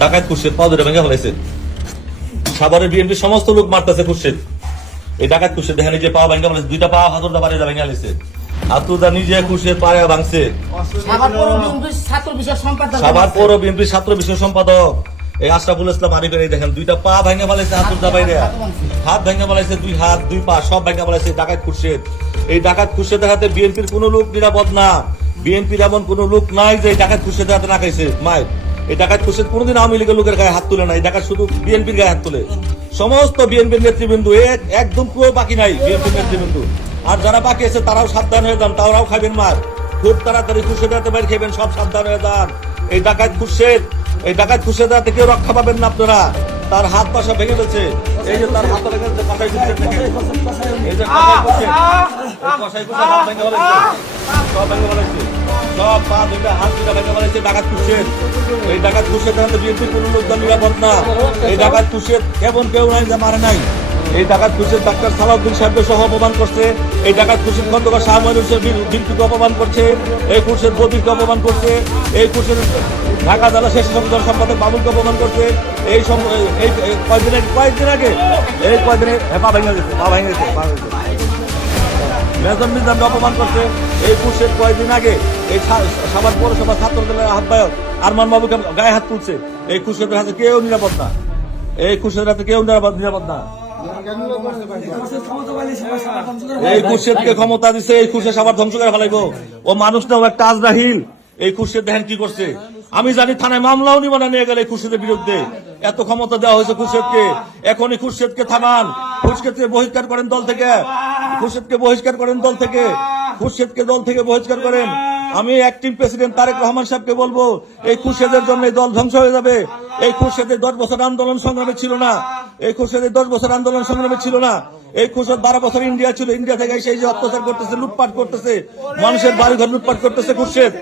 ডাকাত খুরশেদ পা ধরে ভেঙে ফেলাইছে। সাভারের বিএনপি সমস্ত লোক মারতেছে খুরশেদ। এই ডাকাত খুরশেদ দেখেন যে পা ভেঙে ফেলাইছে দুইটা পা হাতুরদা বাড়ি ভেঙে হাতুরদা নিজে খুরশেদ পায়ে ভাঙছে। সাভার পৌর বিএনপি ছাত্র বিষয় সম্পাদক। এই আশরাফুল ইসলাম আরিফের এই দেখেন দুইটা পা ভেঙে ফেলাইছে হাতুরদা বাইরে। হাত ভেঙে ফেলাইছে দুই হাত দুই পা সব ভেঙে ফেলাইছে ডাকাত খুরশেদ। এই ডাকাত খুরশেদের হাতে বিএনপির কোন লোক নিরাপদ না। বিএনপির এমন কোন লোক নাই যে ডাকাত খুরশেদের হাতে না খাইছে। মায়ের এই ডাকাত খুরশেদ কোনোদিন আওয়ামী লীগের লোকের গায়ে হাত তুলে না, এই ডাকাত শুধু বিএনপির গায়ে হাত তুলে। সমস্ত বিএনপির নেতৃবৃন্দ এক- একদম কেউ বাকি নাই বিএনপির নেতৃবৃন্দ। আর যারা বাকি আছে, তারাও সাবধান হয়ে যান, তারাও খাবেন মার। খুব তাড়াতাড়ি খুরশেদ হাতে বাইরে খেবেন, সব সাবধান হয়ে যান। এই ডাকাত খুরশেদ এই ডাকাত খুরশেদ হাতে কেউ রক্ষা পাবেন না আপনারা। তার হাত পাশা ভেঙে গেছে এই যে তার হাত ভেঙে কষাই খুরশেদ এই যে সব ভেঙে সব পা দুইটা হাত দুইটা ভেঙে ফেলেছে ডাকাত খুরশেদ এই ডাকাত খুরশেদ হাতে বিএনপি কোনো লোকজন নিরাপদ না। এই ডাকাত খুরশেদ কেমন কেউ নাই যে মারে নাই। এই ডাকাত খুশির ডাক্তার সালাউদ্দিন সাহেবকে সহ অপমান করছে। এই ডাকাত খুশির খন্দকার শাহ মহিনুর বিলকুকে অপমান করছে। এই কুর্সের বদিরকে অপমান করছে। এই কুর্সের ঢাকা জেলা শেষ সংসদ সম্পাদক বাবুলকে অপমান করছে। এই এই কয়েকদিন কয়েকদিন আগে এই কয়েকদিনে হ্যাঁ পা ভেঙে গেছে, পা ভেঙে গেছে, পা ভেঙে গেছে। অপমান করছে। এই কুর্সের কয়েকদিন আগে এই সা- সাভার পৌরসভা ছাত্র দলের আহ্বায়ক আরমান বাবুকে গায়ে হাত তুলছে। এই কুর্সের হাতে কেউ নিরাপদ না। এই কুর্সের হাতে কেউ নিরাপদ নিরাপদ না। এই কুর্শেদকে ক্ষমতা দিছে এই কুর্শেদ সবার ধ্বংস করে ফেলাইবো। ও মানুষটাও একটা আজরাহিল এই কুর্শেদ দেখেন কি করছে। আমি জানি থানায় মামলাও নিব না, নিয়ে গেলে এই কুর্শেদের বিরুদ্ধে। এত ক্ষমতা দেওয়া হয়েছে কুর্শেদকে এখনই কুর্শেদকে থামান। খুরশেদকে বহিষ্কার করেন দল থেকে। খুরশেদকে বহিষ্কার করেন দল থেকে। খুরশেদকে দল থেকে বহিষ্কার করেন। আমি অ্যাক্টিং প্রেসিডেন্ট তারেক রহমান সাহেবকে বলব, এই খুরশেদের জন্য এই দল ধ্বংস হয়ে যাবে। এই খুরশেদের দশ বছর আন্দোলন সংগ্রামে ছিল না। এই খুরশেদের দশ বছর আন্দোলন সংগ্রামে ছিল না। এই খুরশেদ বারো বছর ইন্ডিয়া ছিল, ইন্ডিয়া থেকে সেই যে অত্যাচার করতেছে, লুটপাট করতেছে, মানুষের বাড়ি ঘর লুটপাট করতেছে খুরশেদ।